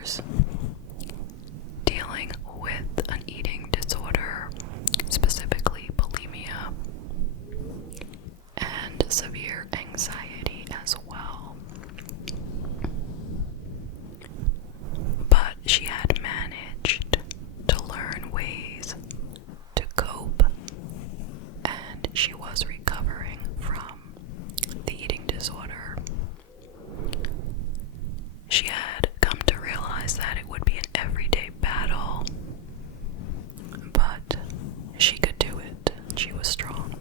years dealing with an eating disorder, specifically bulimia, and severe anxiety as well. But she had managed to learn ways to cope, and she was recovering from the eating disorder. She had come to realize that it would be an everyday battle, but she could do it. She was strong.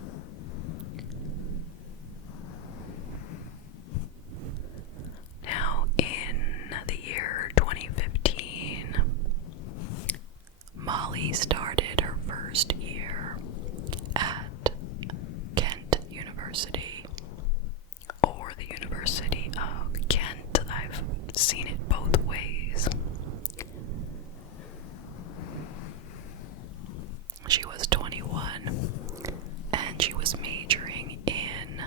Now, in the year 2015, Molly started her first year at Kent University, or the University of Kent. I've seen it both ways. She was 21 and she was majoring in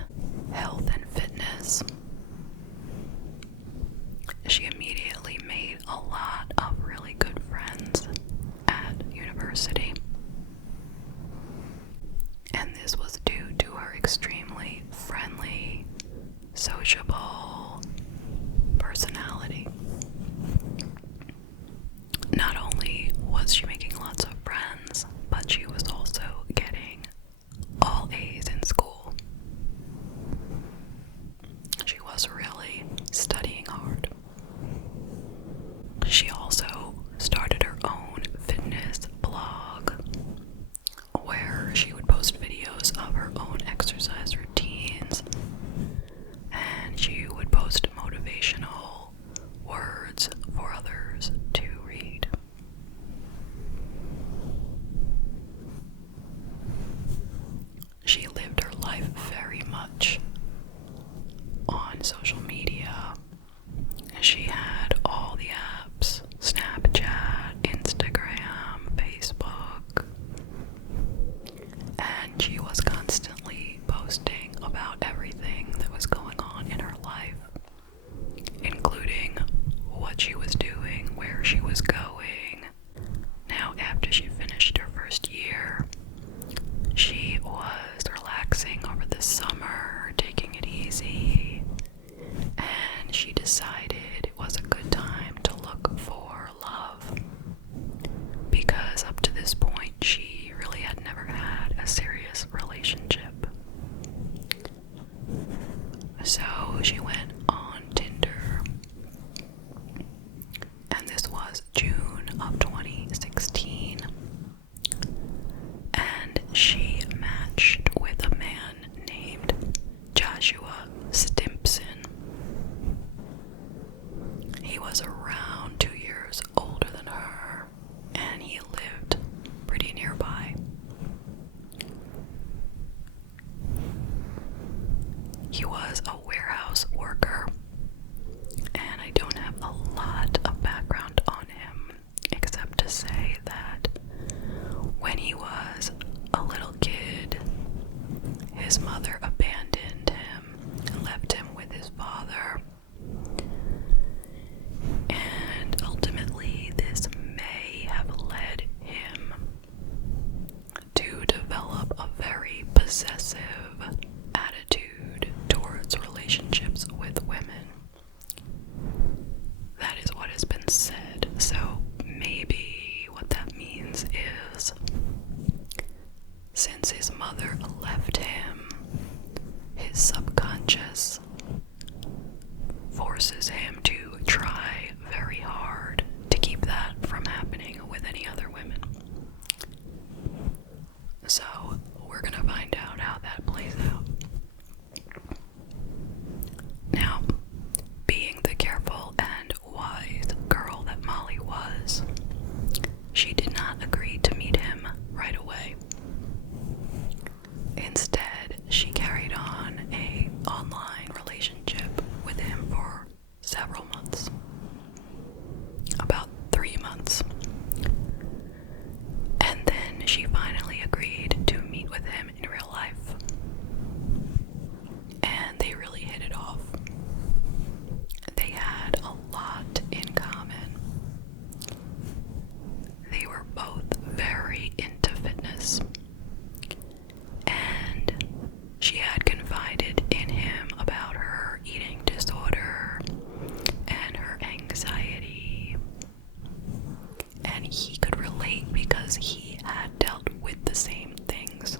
health and fitness. She immediately made a lot of really good friends at university, and this was due to her extremely friendly, sociable personality. Not only was she making lots of friends, but she was also getting all A's in school. She was really studying hard. She also started her own fitness blog where she would post videos of her own exercise routines, and she would post motivational words for others to read. She lived her life very much on social media. She had all the apps: Snapchat, Instagram, Facebook, and she was constantly posting about everything that was going on in her life, including what she was doing, where she was going. Now, after she finished her first year, she was relaxing over the summer, taking it easy, and she decided it was a good time to look for love, because up to this point she really had never had a serious relationship. So she went on Tinder, and this was June of 2016, and she matched with a man named Joshua Stimpson. He was around 2 years older than her, and he lived pretty nearby. He was a warehouse worker, and I don't have a lot of background on him, except to say that when he was a little kid, his mother abandoned him and left him with his father. And ultimately, this may have led him to develop a very possessive attitude towards relationships with women. That is what has been said. So maybe what that means is, since his mother left him, his subconscious forces him to try very hard to keep that from happening with any other women. So we're gonna find out how that plays out. Now, being the careful and wise girl that Molly was, she did not agree to meet him right away. Instead, she carried on an online relationship with him for several months. About 3 months. And then she finally agreed to meet with him in real life. And they really hit it off. They had a lot in common. he could relate because he had dealt with the same things.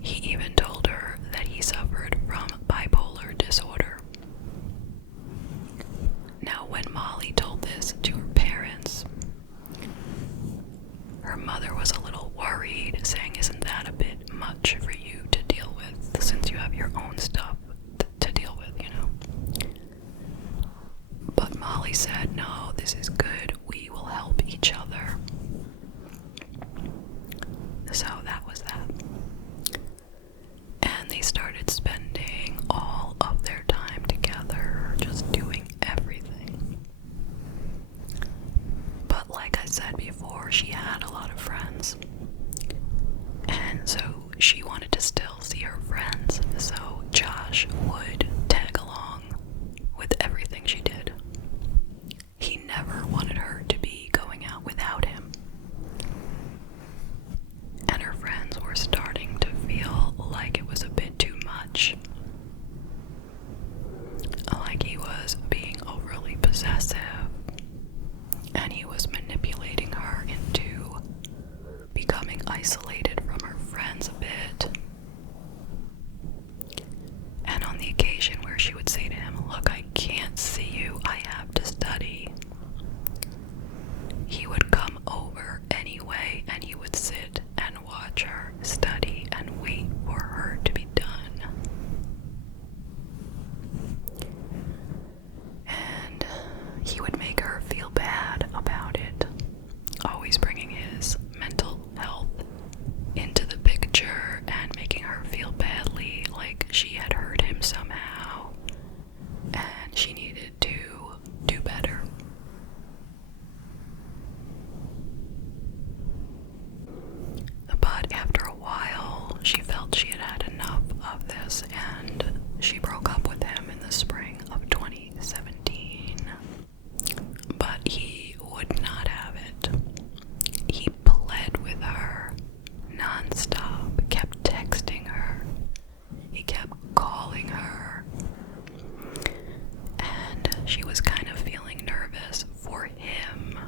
He even told her that he suffered from bipolar disorder. Now, when Molly told this to her parents, her mother was a little worried, saying, "Isn't that a bit much for you to deal with, since you have your own stuff to deal with, you know?" But Molly said, "No, this is good. We will help each other." So that was that. And they started spending all of their time together, just doing everything. But like I said before, she had a lot of friends. And so she wanted to still see her friends, so Josh would tag along with everything she did. He never wanted her to be going out without him. And her friends were starting to feel like it was a bit too much. Like he was being overly possessive, and he was manipulating her into becoming isolated from her friends a bit. And on the occasion where she would say to him, "Look, I can't see you, I have to study," he would come over anyway, and he would sit and watch her study and wait for her to be done. And he would make her feel bad about it, always bringing his mental health into the picture and making her feel badly, like she had hurt him somehow and she needed to do better. But after a while, she felt she had had enough of this, and she broke up with him in the spring of 2017. But he would not have it. He pled with her nonstop, kept texting her, he kept calling her, and she was kind of feeling nervous for him,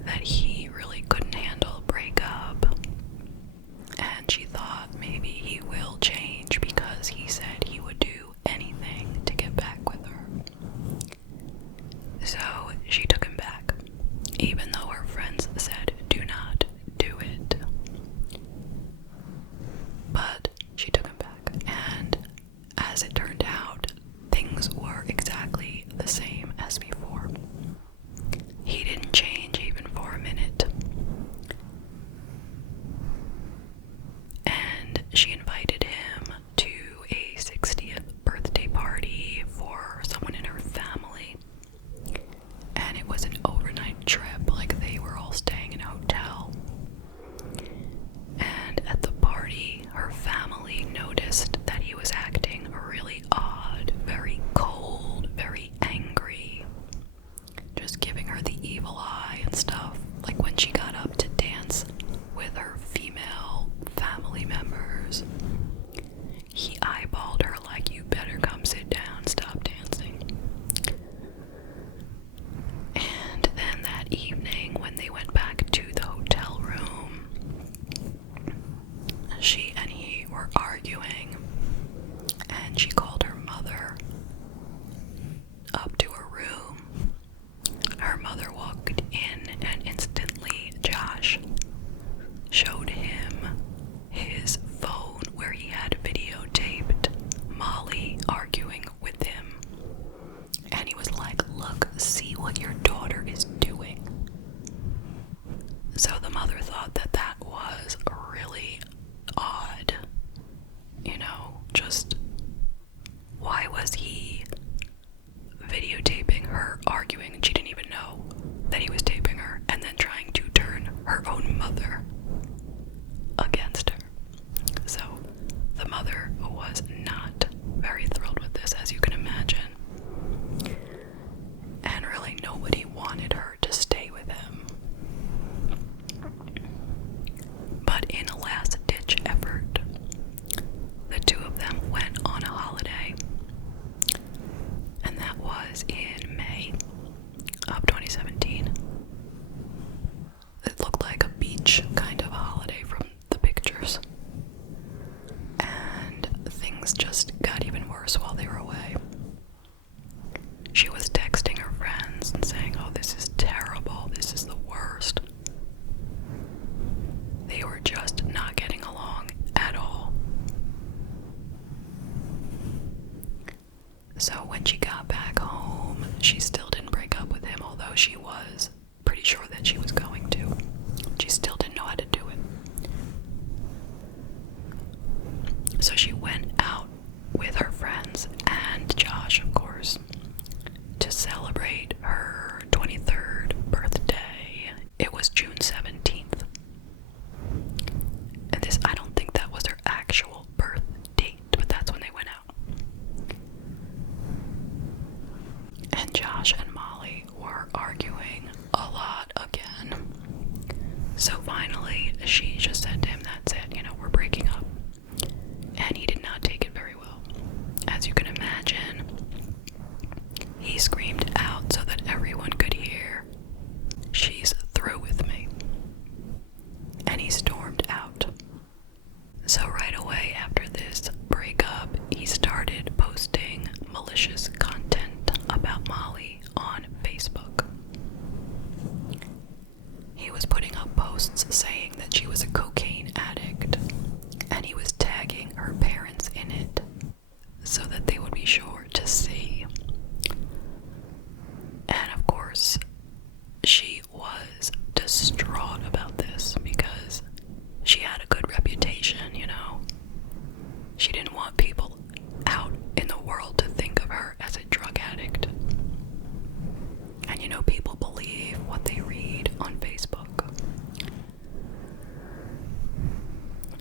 that he really couldn't handle a breakup. And she thought maybe he will change because he said he would do anything to get back with her. So she took him back, even though her friends said, "Do not do it." But she took him back, and as it turned out, things were exactly the same as before. He didn't change even for a minute. And she invited him to a 60th birthday party for someone in her family. And it was an overnight trip, like they were all staying in a hotel. And at the party, her family noticed that he was acting really odd, very cold, very angry, just giving her the evil eye and stuff. Like when she got up to dance with her female family members, he eyeballed her like, "You better come sit down, stop dancing." And then that evening, when they went back to the hotel room, she and he were arguing, and she called her mother up to her room. Her mother walked in, and instantly Josh showed him his phone where he had videotaped Molly arguing with him. And he was like, "Look, see what your daughter is doing." So the mother thought that that was really odd. You know, just why was he videotaping her arguing, and she didn't even know that he was taping her, and then trying to turn her own mother was pretty sure that she was going to. She still didn't know how to do it. So she went out with her friends and Josh, of course, to celebrate her 23rd birthday. It was June 17th. And this, I don't think that was her actual birth date, but that's when they went out. And Josh and Molly were arguing a lot again. So finally, she just said to him, that's it, we're breaking up. And he did not take it very well. As you can imagine, he screamed out so that everyone could hear, "She's through with me." And he stormed out. So right away after this breakup, he started posting malicious content about Molly on Facebook. He was putting up posts saying that she was a cocaine addict, and he was tagging her parents in it so that they would be sure to see. And of course, she was distraught about this because she had a good reputation, She didn't want people out in the world to think of her as a drug addict. And people believe what they read on Facebook.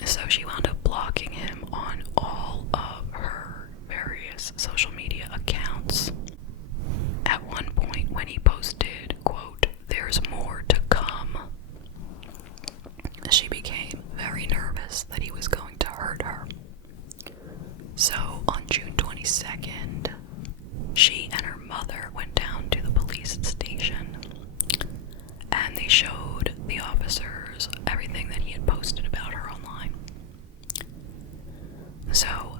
So she wound up blocking him on all of her various social media accounts. At one point when he posted, quote, "There's more to come," she became very nervous that he was going to hurt her. So on June 22nd, she and her mother went down to the police station and they showed the officers everything that he had posted about her online. So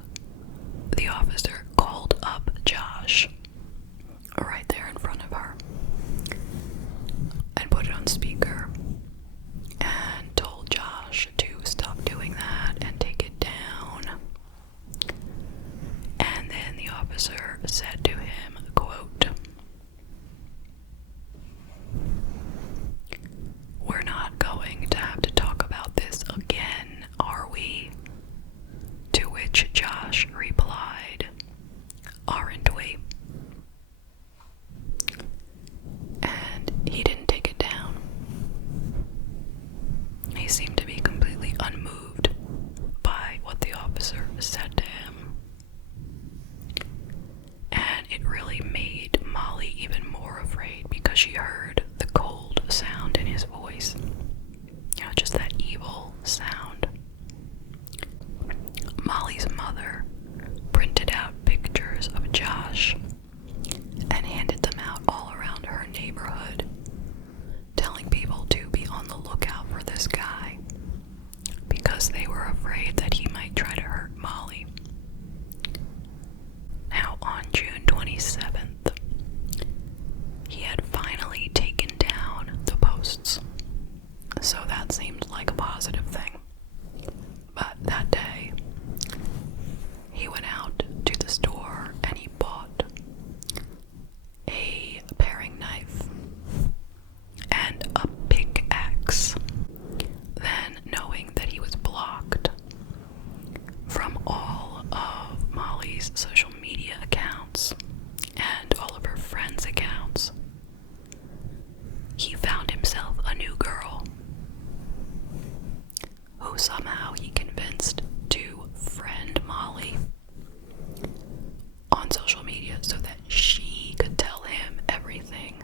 the officer called up Josh right there in front of her and put it on speaker and told Josh to stop doing that and take it down. And then the officer said to him, quote, "We're not going to have to talk about this again, are we?" To which Josh replied, "Aren't we?" And he didn't take it down. He seemed to be completely unmoved by what the officer said to him. And it really made Molly even more afraid because she heard the cold sound in his voice. Just that evil sound. Molly's mother printed out pictures of Josh and handed them out all around her neighborhood, telling people to be on the lookout for this guy because they were afraid that he might try to hurt Molly. Now on June 27th, he had finally taken down the posts. So that seemed like a positive thing. But that day, he went out to the store and he bought a paring knife and a pickaxe. Then, knowing that he was blocked from all of Molly's social media accounts and all of her friends' accounts, he found himself a new girl who somehow he convinced to friend Molly on social media so that she could tell him everything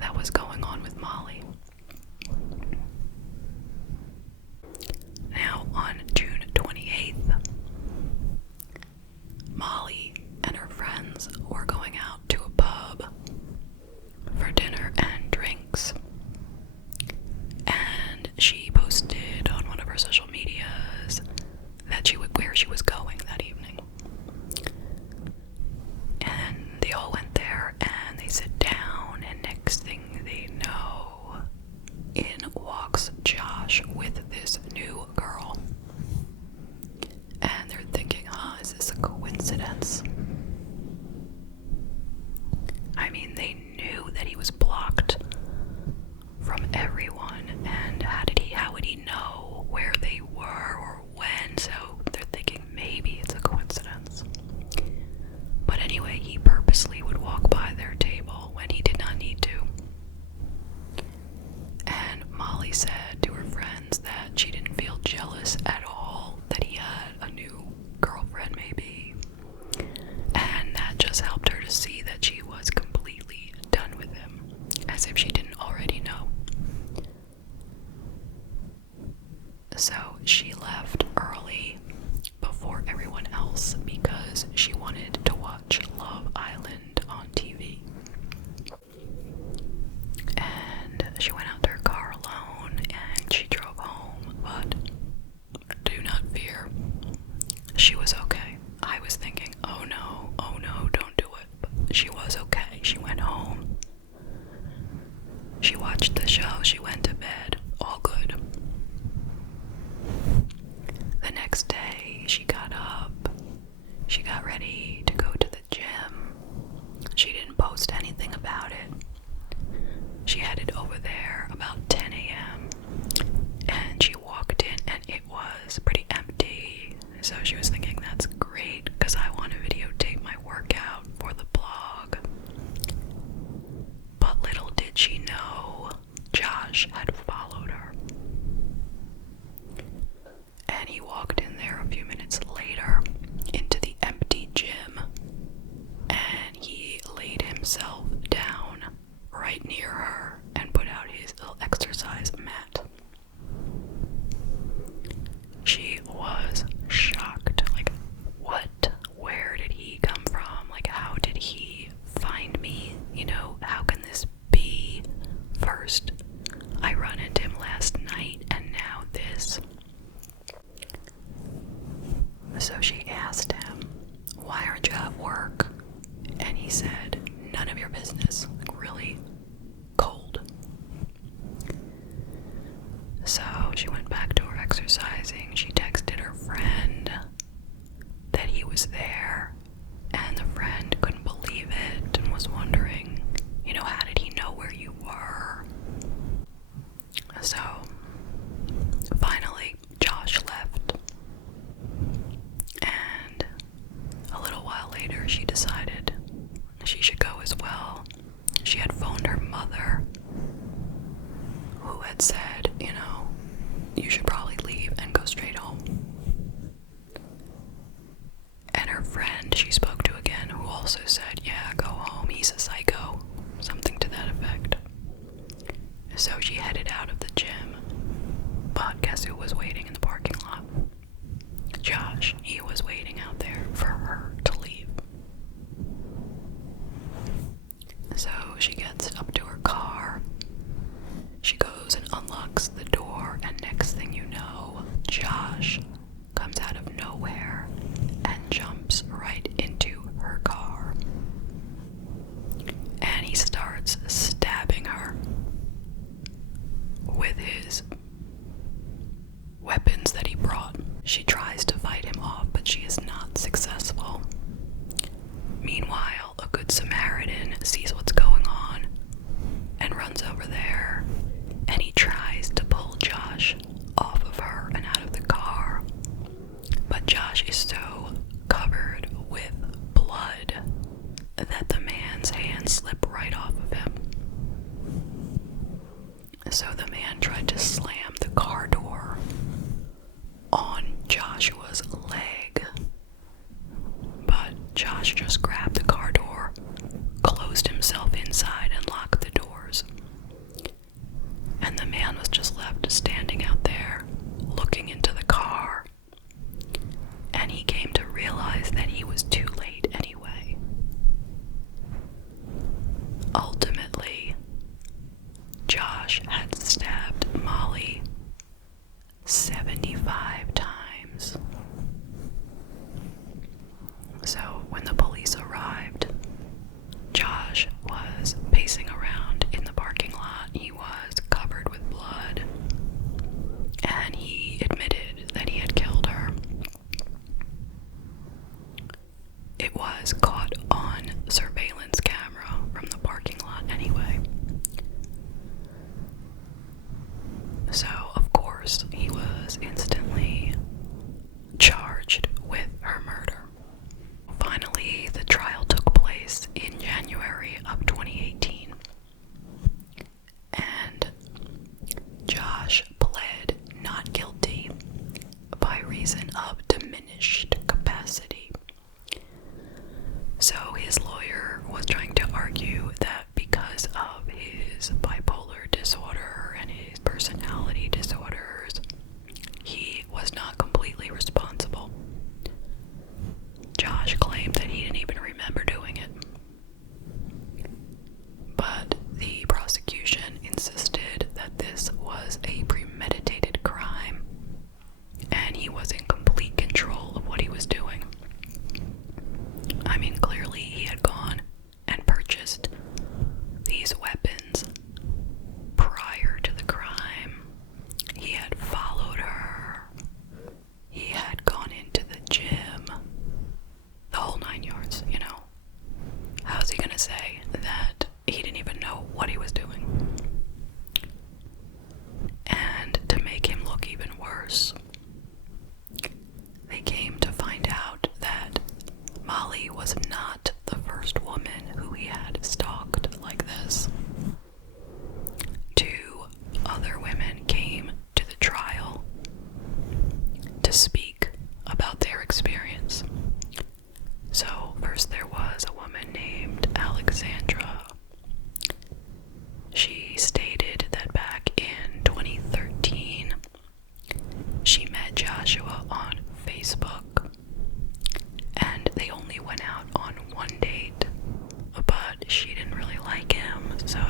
that was going on with Molly. Now on June 28th, Molly and her friends were going out to a pub for dinner and drinks. And she posted on one of her social medias that where she was going that evening. And they all went there and they sit down, and next thing they know, as if she didn't already know. So she left early before everyone else because she wanted to watch Love Island on TV. And she went out to her car alone and she drove home, but do not fear, she was okay. I was thinking, oh no, don't do it. But she was okay. She went home. She watched the show. She went to bed. All good. The next day, she got up. She got ready to go to the gym. She didn't post anything about it. She headed over there about 10 a.m. and she walked in and it was pretty empty. So she was thinking, that's great because I want to videotape my workout for the blog. But little did she know, Josh had followed her. And he walked in there a few minutes later into the empty gym and he laid himself down right near her and put out his little exercise mat. She was shocked. Like, what? Where did he come from? Like, how did he find me? How can this be? First, I run into him last night, and now this. So she asked him, why aren't you at work? And he said, none of your business. Like, really cold. So she went back to her exercising. She texted her friend that he was there, and the friend couldn't believe it and was wondering, how did he know where you were? So finally, Josh left, and a little while later, she decided she should go as well. She had phoned her mother, who had said, you should probably leave and go straight home. And her friend she spoke to again, who also said, yeah, go home, he's a psycho, something to that effect. So she headed out of the gym, but guess who was waiting in the parking lot? Josh. He was waiting out there for her to leave. So she gets up to her car, she goes and unlocks the door, and next thing you know, Josh comes out of nowhere and jumps right into her car. And he starts stabbing her with his weapons that he brought. She tries to fight him off, but she is not successful. Meanwhile, a good Samaritan sees what's going on and runs over there, and he tries to pull Josh off of her and out of the car. But Josh is so covered with blood that the man's hands slip right off of him. So the man tried to slam the car door on Joshua's leg, but Josh just grabbed the car door, closed himself inside, and locked the doors. And the man was just left standing out there, looking into the car. And he came to realize that he was too late anyway. Ultimately, Josh had stabbed Molly 75 times. So when the police arrived, Josh was pacing around in the parking lot. He was covered with blood, and he admitted that he had killed her. It was caught on surveillance camera from the parking lot anyway. So, of course, he was instantly charged with her murder. Finally, the trial took place in January of 2018. And Josh pled not guilty by reason of diminished capacity. So his lawyer was trying to argue that because of his personality disorders, he was not completely responsible. Josh claimed that he didn't even remember doing it. But the prosecution insisted that this was a premeditated crime, and he was in complete control of what he was doing. I mean, clearly he had gone and purchased these weapons prior to the crime. He had followed her. He had gone into the gym. The whole 9 yards, you know. How's he gonna say that he didn't even know what he was doing? And to make him look even worse, they came to find out that Molly was not the first woman who he had stalked like this. 2 other women came to the trial to speak about their experience. So, first there was a woman named Alexandra. She stated that back in 2013, she met Joshua on Facebook, and they only went out on one date, but she didn't really like him, so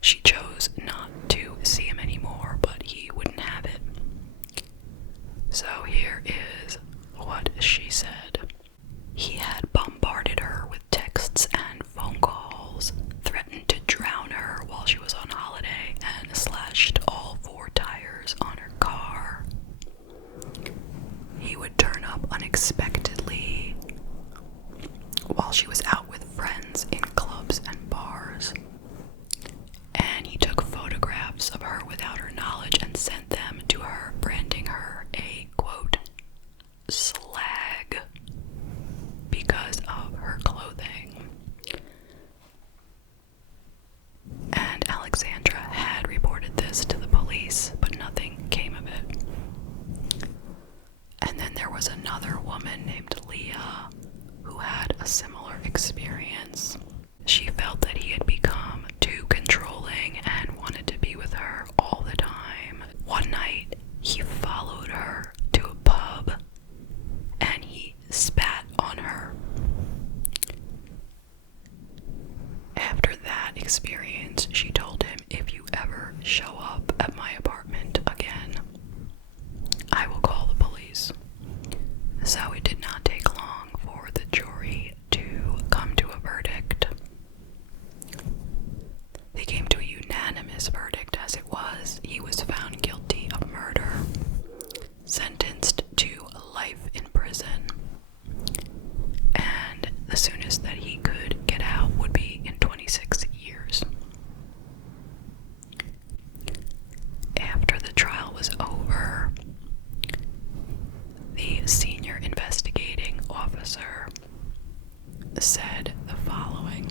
she chose not to see him anymore, but he wouldn't have it. So here is what she said. He had bombarded her with texts and phone calls, threatened to drown her while she was on holiday, and slashed all 4 tires on her car. He would turn up unexpectedly while she was out with friends in clubs and bars. And he took photographs of her without her knowledge and sent them to her, branding her a, quote, slag because of her clothing. And Alexandra had reported this to the police, but nothing came of it. And then there was another woman named Leah who had a similar experience. She felt that he had become too controlling and wanted to be with her all the time. One night, he followed her to a pub and he spat on her. After that experience, she told him, "If you ever show up at my apartment again, I will call the police." So it did not take long for the jury to come to a verdict. They came to a unanimous verdict, as it was. He was found guilty of murder, sentenced to life in prison, and the soonest that he could get out would be in 26 years. After the trial was over, the senior investigating officer said the following: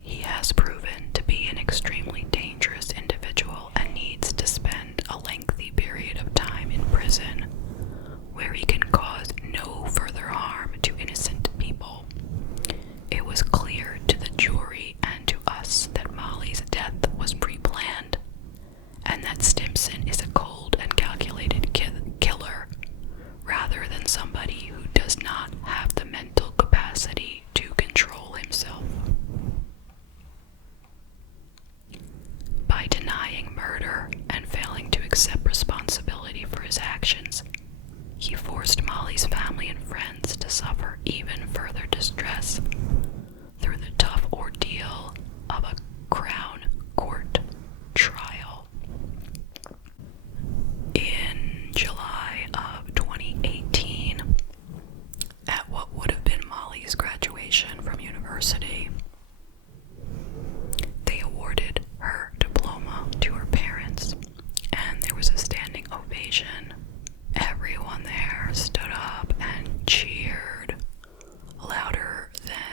"He has proven to be an extremely dangerous individual and needs to spend a lengthy period of time in prison where he can cause no further harm to innocent people. It was clear to the jury and to us that Molly's death was pre-planned, and that Stimson is a cold and calculated killer rather than somebody who does not have the mental capacity to control himself. By denying murder and failing to accept responsibility for his actions, he forced Molly's family and friends to suffer even further distress through the tough ordeal of a Crown Court trial." In July of 2018, at what would have been Molly's graduation from university, they awarded her diploma to her parents, and there was a standing ovation. Everyone there stood up and cheered louder than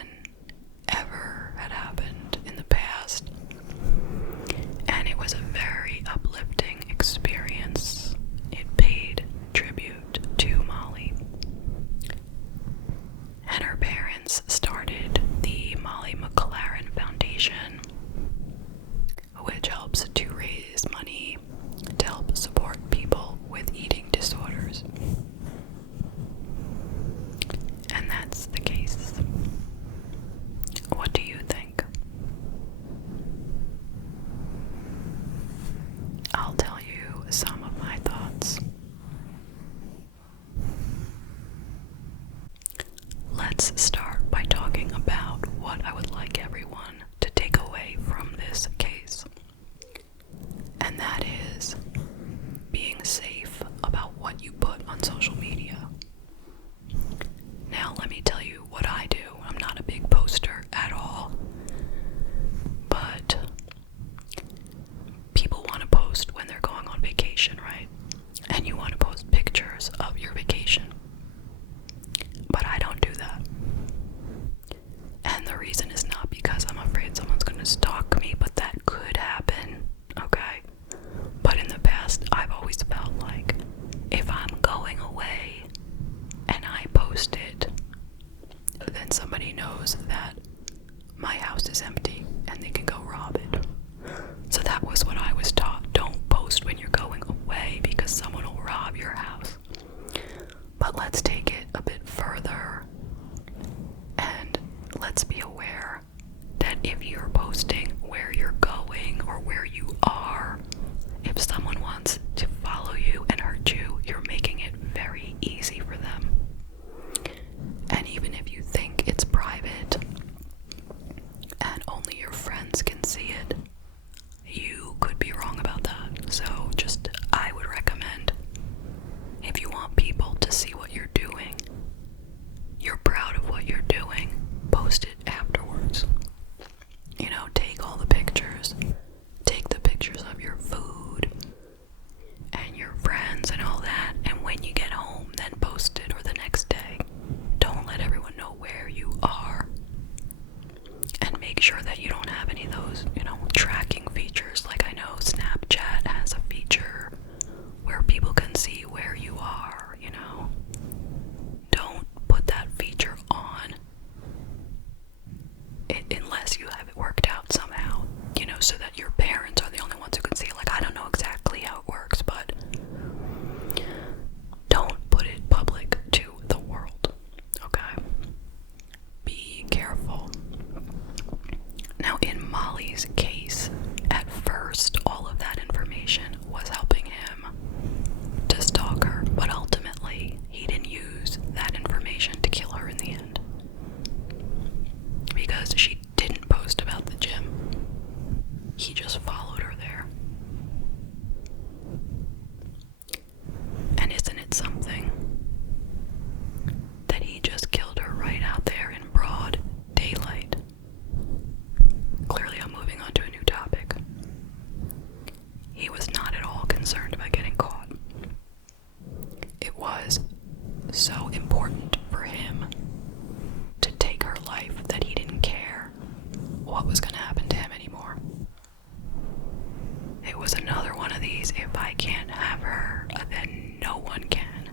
parents are the only ones who can see it. Like, I don't know exactly how it works, but don't put it public to the world, okay? Be careful. Now, in Molly's case, at first, all of that information was helping him to stalk her, but ultimately, he didn't use that information to kill her in the end. Because she didn't post about the gym. He just followed her there. And isn't it something that he just killed her right out there in broad daylight? Clearly, I'm moving on to a new topic. He was not at all concerned about getting caught. It was so important for him to take her life that he didn't care what was going to happen to him anymore. It was another one of these, if I can't have her, then no one can.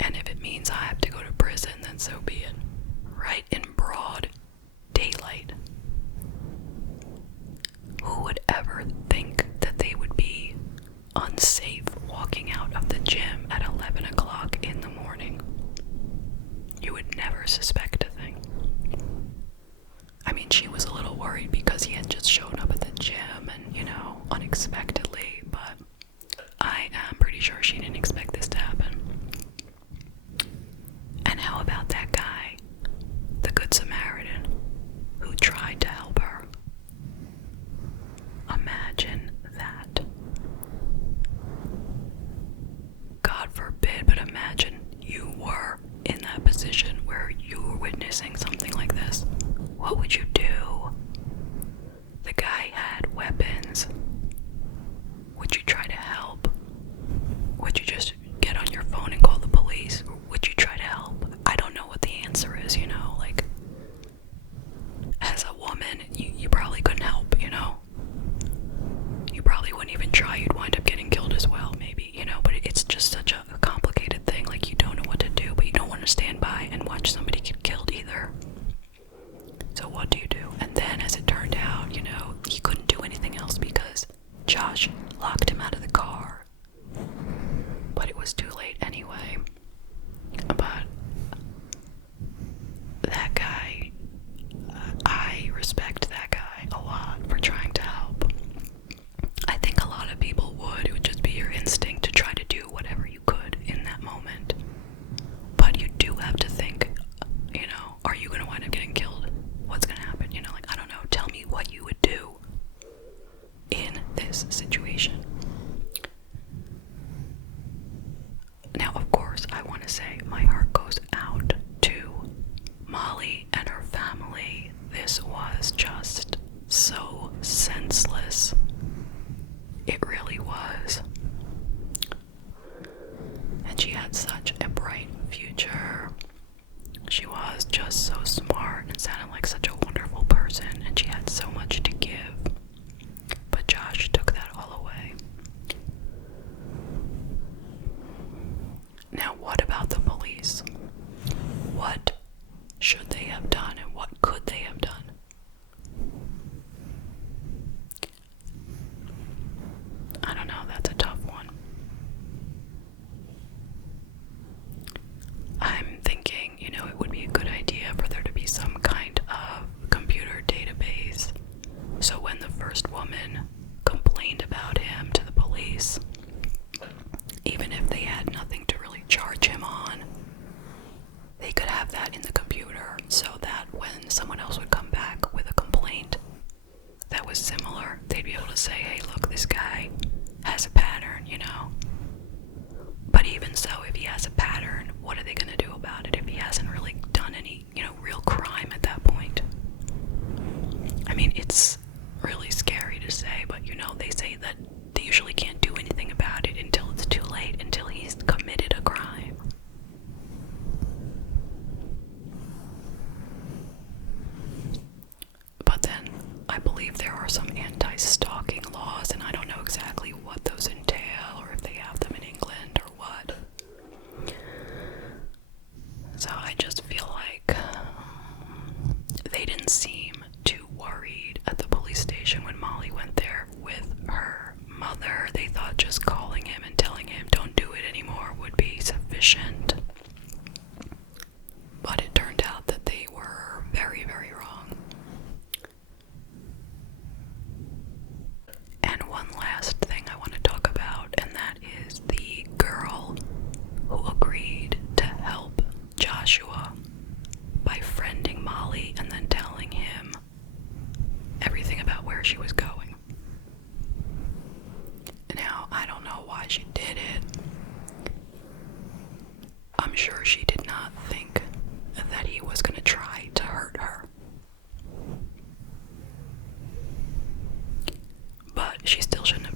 And if it means I have to go to prison, then so be it. Right in broad daylight. Who would ever think that they would be unsafe walking out of the gym at 11 o'clock in the morning? You would never suspect a thing. I mean, she was a little worried because he had just shown up at the gym and, you know, unexpectedly, but I am pretty sure she didn't expect this to happen. And how about that guy, the Good Samaritan, who tried to help her? Imagine that. God forbid, but imagine you were in that position where you were witnessing something like this. What would you do? The guy had weapons. Would you try to help? Would you just get on your phone and call the police? Or would you try to help? I don't know what the answer is, you know, like, as a woman, you probably couldn't help, you know? You probably wouldn't even try, you'd wind up getting killed as well, maybe, you know, but it's just such a complicated thing, like, you don't know what to do, but you don't want to stand by and watch somebody get killed either. So what do you do? And then, as it turned out, you know, he couldn't do anything else because Josh locked him out of the car. But it was too late anyway. But that guy, I respect that guy a lot for trying to help. I think a lot of people would. It would just be your instinct to try to do whatever you could in that moment. But you do have to think, you know, are you going to wind up getting killed? What's going to happen? You know, like, I don't know. Tell me what you would do in this situation. Now, of course, I want to say my heart goes out to Molly and her family. This was just so senseless. It really was. And she had such a bright future. She was just so smart and sounded like such a wonderful person, and she had so much to give. But Josh took that all away. Now, what about the police? What should they have done, and what could they have done? I don't know, that's a tough one. I'm thinking, you know, it would be a good idea for there to be some kind of computer database. So when the first woman complained about him to the police, even if they had nothing to really charge him on, they could have that in the computer so that when someone else would come back with a complaint that was similar, they'd be able to say, hey, look, this guy has a pattern, you know? But even so, if he has a pattern, what are they going to do about it if he hasn't really done any, you know, real crime at that point? I mean, it's really scary to say, but, you know, they say that they usually can't do anything about it until it's too late, until he's committed a crime. But then, I believe there are some anti-stalking laws, and I don't know exactly what those entail, or if they have them in England, or what. So I just feel like they didn't seem too worried at the police station when Molly she still shouldn't